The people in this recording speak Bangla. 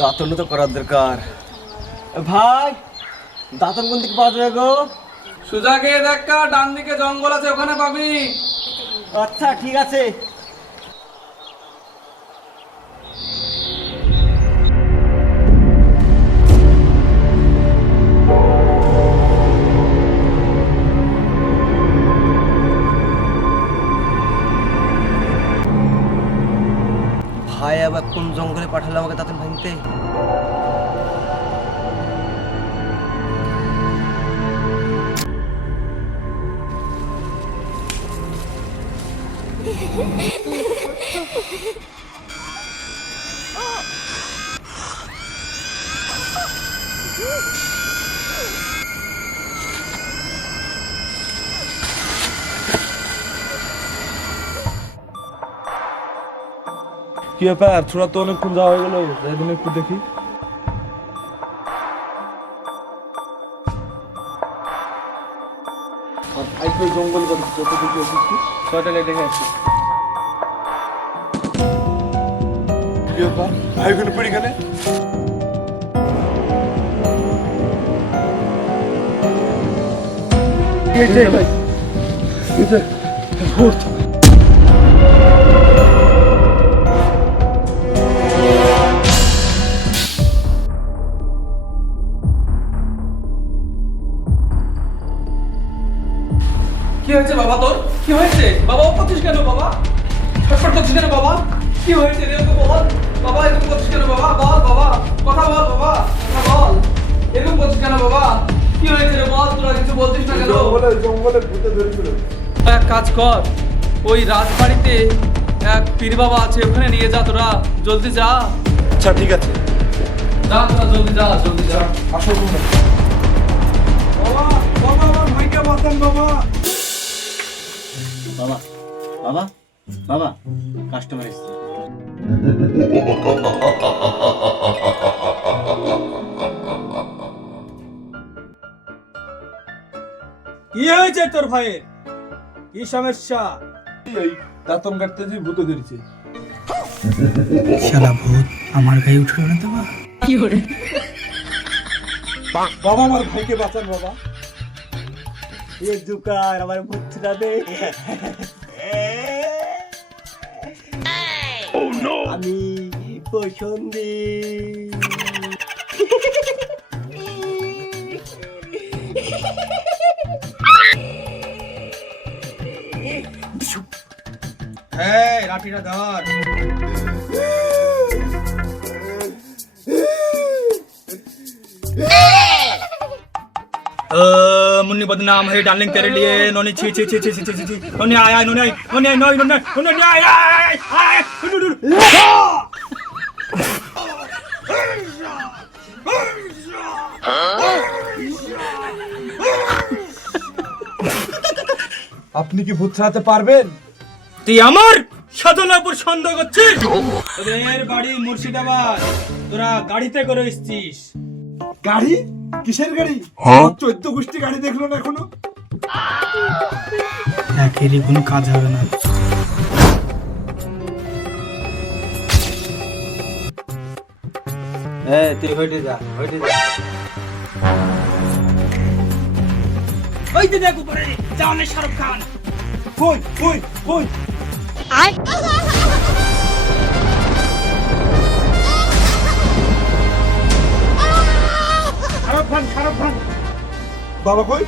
দাঁতন তো করার দরকার। ভাই দাঁতন কোন দিকে পাওয়া যাবে গো? সোজা গিয়ে দেখ, ডান দিকে জঙ্গল আছে, ওখানে পাবি। আচ্ছা ঠিক আছে। ভাই আবার কোন জঙ্গলে পাঠালো আমাকে দাঁতন ভাঙতে? কি ব্যাপার, ছোড়া তো অনেকক্ষণ যাওয়া হয়ে গেল, একদিন একটু দেখি। জঙ্গল করছি ছয়টা দেখে আসছি। কি ব্যাপার ভাই, ওখানে পড়ি কেন? ভাই কি হয়েছে বাবা তোর? কি হয়েছে বাবা? ও করছিস কেন বাবা? ছটফট করছিস কেন বাবা? কি হয়েছে রে, ওকে বল বাবা। এরকম করছিস কেন বাবা? বল বাবা, কথা বল বাবা, কথা বল। এরকম করছিস কেন বাবা? কি হয়েছে রে বল, তোরা কিছু বলছিস না কেন? জঙ্গলে ভূতে ধরেছিল। এক কাজ কর, ওই রাজবাড়িতে এক পীর বাবা আছে, ওখানে নিয়ে যা তোরা, জলদি যা। আচ্ছা ঠিক আছে, যা তোরা, জলদি যা, জলদি যা। আসো তোমরা। বাবা বাবা, আমার ভাইকে বাঁচান বাবা। বাবা বাবা বাবা, কাস্টমার এসছে। কি হয়েছে তোর ভাইয়ের? কি সমস্যা? এই দাঁতন কাটতে যে ভূতে ধরেছে। শালা ভূত আমার গায়ে উঠলো না তো বা? কি করে? বাবা আমার ভাইকে বাঁচান বাবা। এ দুকার আমার ভূতটা দে। আমি পছন্দি। এই লাঠিটা ধর। मुन्नी बदनाम है डार्लिंग तेरे लिए। नोनी छी छी छी छी छी छी छी नोनी आया, नोनी आई, नोनी आई, नोनी नोनी नोनी आया आया। আপনি কি ভূত ছাড়াতে পারবেন? তুই আমার সাধনার উপর সন্দেহ করছিস? তোদের বাড়ি মুর্শিদাবাদ, তোরা গাড়িতে করে এসেছিস। গাড়ি? কিসের গাড়ি? 14 গোষ্ঠী গাড়ি দেখলো না এখনো? একেরই কোনো কাজ হবে না। তুই হইতে যা, হইতে যা। ওই যে দেখ উপরে জানে শাহরুখ খান। কই কই কই? শাহরুখ খান, শাহরুখ খান। বাবা কই?